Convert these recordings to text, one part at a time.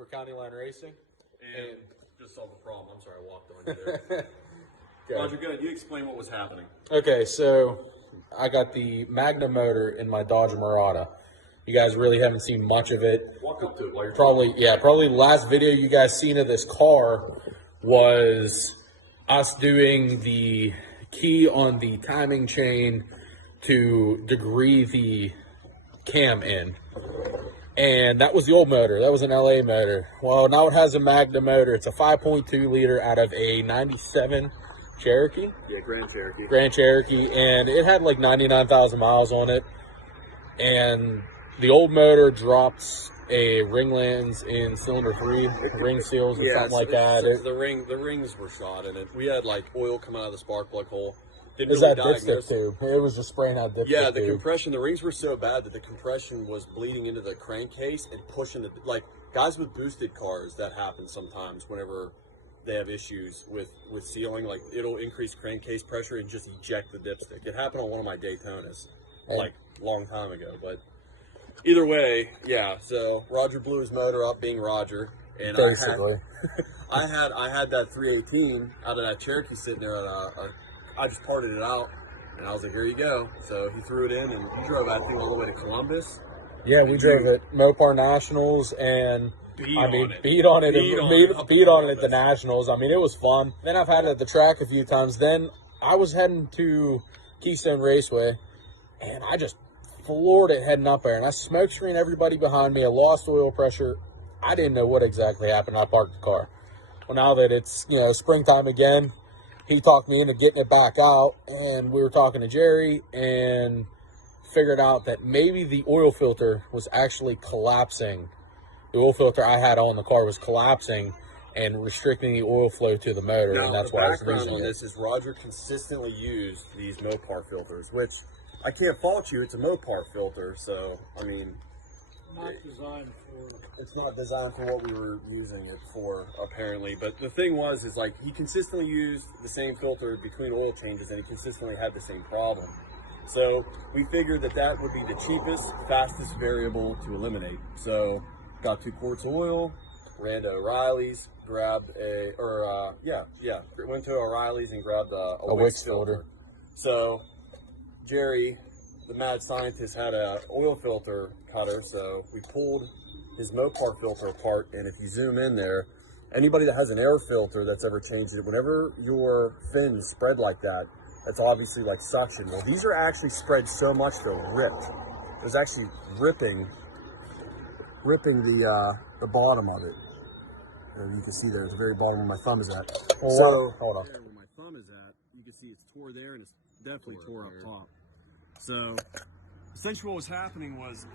for County Line Racing. And just solve the problem. I'm sorry, I walked on you there. Roger, go ahead. You explain what was happening. Okay, so I got the Magnum motor in my Dodge Murata. You guys really haven't seen much of it. Walk up to it while you're Probably the last video you guys seen of this car was us doing the key on the timing chain to degree the cam in. And that was the old motor. That was an LA motor. Well, now it has a Magnum motor. It's a 5.2 liter out of a 97 Cherokee. Yeah, Grand Cherokee. Grand Cherokee. And it had like 99,000 miles on it. And the old motor drops a ring lens in cylinder 3, ring seals and something like that. The rings were shot in it. We had like oil coming out of the spark plug hole. It was that dipstick tube. It was just spraying out dipstick tube. Yeah, the compression, the rings were so bad that the compression was bleeding into the crankcase and pushing it. Like guys with boosted cars, that happens sometimes whenever they have issues with sealing. Like it'll increase crankcase pressure and just eject the dipstick. It happened on one of my Daytonas, like a long time ago. But either way, yeah. So Roger blew his motor up, being Roger, and basically, I had that 318 out of that Cherokee sitting there at I just parted it out, and I was like, here you go. So he threw it in, and he drove that thing all the way to Columbus. Yeah, we drove it Mopar Nationals, and beat on it at the Nationals. I mean, it was fun. Then I've had it at the track a few times. Then I was heading to Keystone Raceway, and I just floored it heading up there, and I smoke screened everybody behind me. I lost oil pressure. I didn't know what exactly happened. I parked the car. Well, now that it's, springtime again, he talked me into getting it back out, and we were talking to Jerry and figured out that maybe the oil filter was actually collapsing. The oil filter I had on the car was collapsing and restricting the oil flow to the motor, and that's why I was losing it. This is Roger consistently used these Mopar filters, which I can't fault you. It's a Mopar filter, so I mean, it's not designed for what we were using it for, apparently. But the thing is like he consistently used the same filter between oil changes, and he consistently had the same problem. So we figured that would be the cheapest, fastest variable to eliminate. So got 2 quarts of oil, ran to O'Reilly's, grabbed went to O'Reilly's and grabbed a Wix filter. So Jerry, the mad scientist, had a oil filter cutter, so we pulled his Mopar filter apart, and if you zoom in there, anybody that has an air filter that's ever changed it, whenever your fins spread like that, that's obviously like suction. Well, these are actually spread so much they're ripped. It was actually ripping the bottom of it. And you can see there at the very bottom where my thumb is at. So hold on. Where my thumb is at, you can see it's tore there, and it's definitely tore up top. So essentially what was happening was,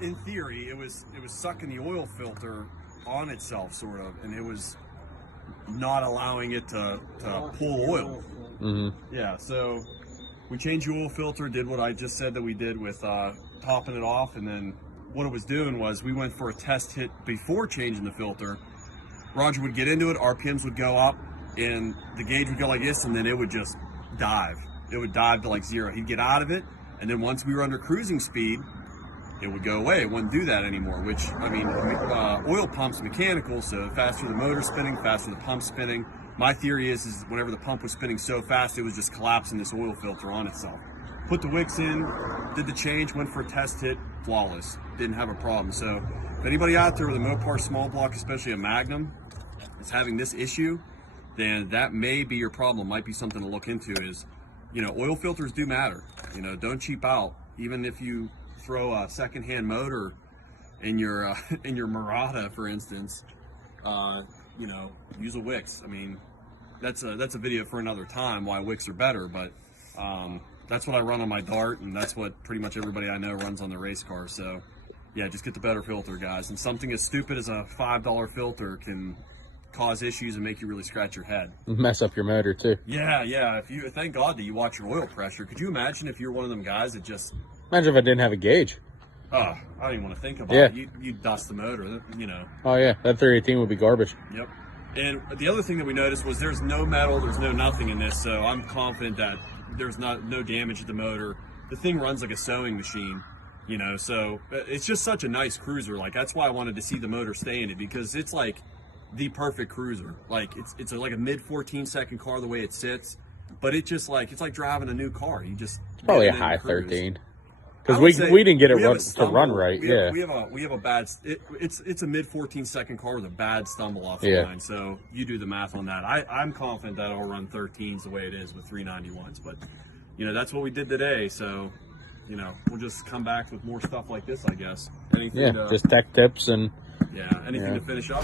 in theory, it was sucking the oil filter on itself, sort of, and it was not allowing it to pull oil. Mm-hmm. Yeah, so we changed the oil filter, did what I just said that we did with topping it off, and then what it was doing was we went for a test hit before changing the filter. Roger would get into it, RPMs would go up, and the gauge would go like this, and then it would just dive. It would dive to like 0. He'd get out of it, and then once we were under cruising speed, it would go away. It wouldn't do that anymore, which, I mean, oil pump's mechanical, so the faster the motor's spinning, faster the pump's spinning. My theory is whenever the pump was spinning so fast, it was just collapsing this oil filter on itself. Put the Wix in, did the change, went for a test hit, flawless. Didn't have a problem. So if anybody out there with a Mopar small block, especially a Magnum, is having this issue, then that may be your problem. Might be something to look into. Is, oil filters do matter. Don't cheap out. Even if you throw a secondhand motor in your Murata, for instance, use a Wix. I mean, that's a video for another time why Wix are better, but that's what I run on my Dart, and that's what pretty much everybody I know runs on their race car. So yeah, just get the better filter, guys. And something as stupid as a $5 filter can cause issues and make you really scratch your head. Mess up your motor too. Yeah. Thank God that you watch your oil pressure. Could you imagine if you're one of them guys that just... Imagine if I didn't have a gauge. Oh, I don't even want to think about it. You'd dust the motor, Oh yeah, that 318 would be garbage. Yep. And the other thing that we noticed was there's no metal, there's no nothing in this, so I'm confident that there's no damage to the motor. The thing runs like a sewing machine. You know, so it's just such a nice cruiser. Like, that's why I wanted to see the motor stay in it, because it's like the perfect cruiser. Like, it's like a mid 14-second car the way it sits, but it just like, it's like driving a new car. You just probably a high 13. Because we didn't get it to run right. We have a bad. It's a mid 14-second car with a bad stumble off the line. So you do the math on that. I'm confident that it'll run 13s the way it is with 391s. But you know, that's what we did today. So you know, we'll just come back with more stuff like this, I guess. Anything just tech tips and anything to finish up.